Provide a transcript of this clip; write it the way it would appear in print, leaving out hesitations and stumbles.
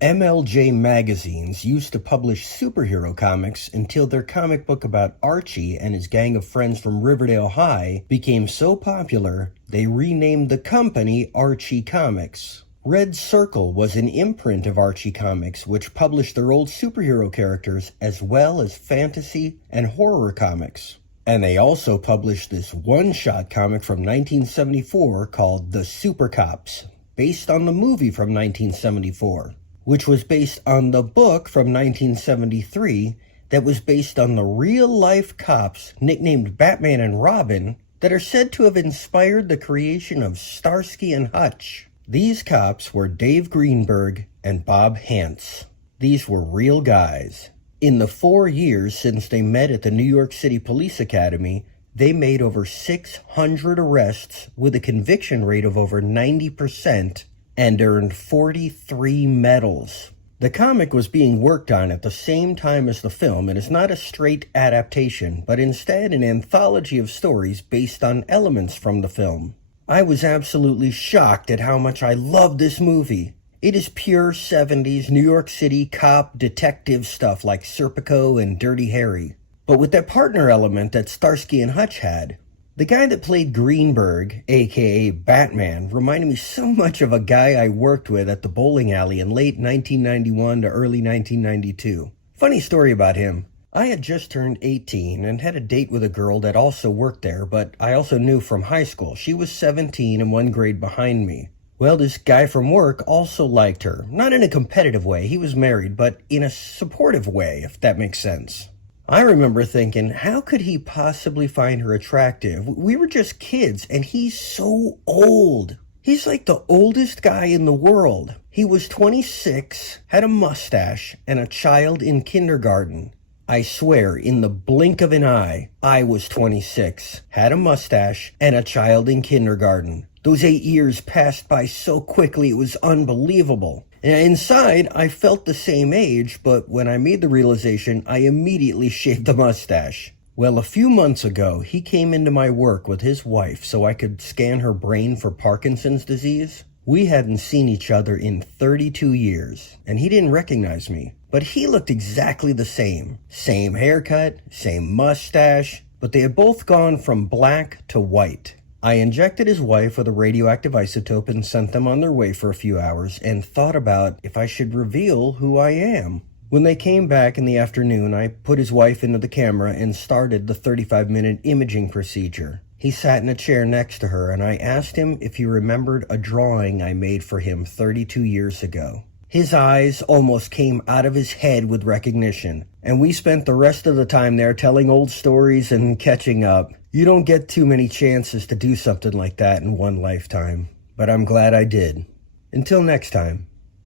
MLJ magazines used to publish superhero comics until their comic book about Archie and his gang of friends from Riverdale High became so popular they renamed the company Archie Comics. Red Circle was an imprint of Archie Comics, which published their old superhero characters as well as fantasy and horror comics. And they also published this one-shot comic from 1974 called The Super Cops, based on the movie from 1974, which was based on the book from 1973 that was based on the real-life cops nicknamed Batman and Robin that are said to have inspired the creation of Starsky and Hutch. These cops were Dave Greenberg and Bob Hantz. These were real guys. In the 4 years since they met at the New York City Police Academy, they made over 600 arrests with a conviction rate of over 90% and earned 43 medals. The comic was being worked on at the same time as the film and is not a straight adaptation, but instead an anthology of stories based on elements from the film. I was absolutely shocked at how much I loved this movie. It is pure 70s New York City cop detective stuff like Serpico and Dirty Harry, but with that partner element that Starsky and Hutch had. The guy that played Greenberg, aka Batman, reminded me so much of a guy I worked with at the bowling alley in late 1991 to early 1992. Funny story about him. I had just turned 18 and had a date with a girl that also worked there, but I also knew from high school. She was 17 and one grade behind me. Well, this guy from work also liked her. Not in a competitive way, he was married, but in a supportive way, if that makes sense. I remember thinking, how could he possibly find her attractive? We were just kids, and he's so old. He's like the oldest guy in the world. He was 26, had a mustache, and a child in kindergarten. I swear, in the blink of an eye, I was 26, had a mustache, and a child in kindergarten. Those 8 years passed by so quickly, it was unbelievable. And inside, I felt the same age, but when I made the realization, I immediately shaved the mustache. Well, a few months ago, he came into my work with his wife so I could scan her brain for Parkinson's disease. We hadn't seen each other in 32 years, and he didn't recognize me. But he looked exactly the same. Same haircut, same mustache, but they had both gone from black to white. I injected his wife with a radioactive isotope and sent them on their way for a few hours and thought about if I should reveal who I am. When they came back in the afternoon, I put his wife into the camera and started the 35-minute imaging procedure. He sat in a chair next to her and I asked him if he remembered a drawing I made for him 32 years ago. His eyes almost came out of his head with recognition, and we spent the rest of the time there telling old stories and catching up. You don't get too many chances to do something like that in one lifetime, but I'm glad I did. Until next time.